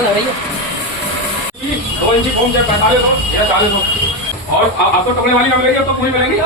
आवाज आ रही है। 2 इंची फोम चेक 45 हो या 40 हो। और आपको टकने वाली ना मिलेगी, अब तो पूरी मिलेगी।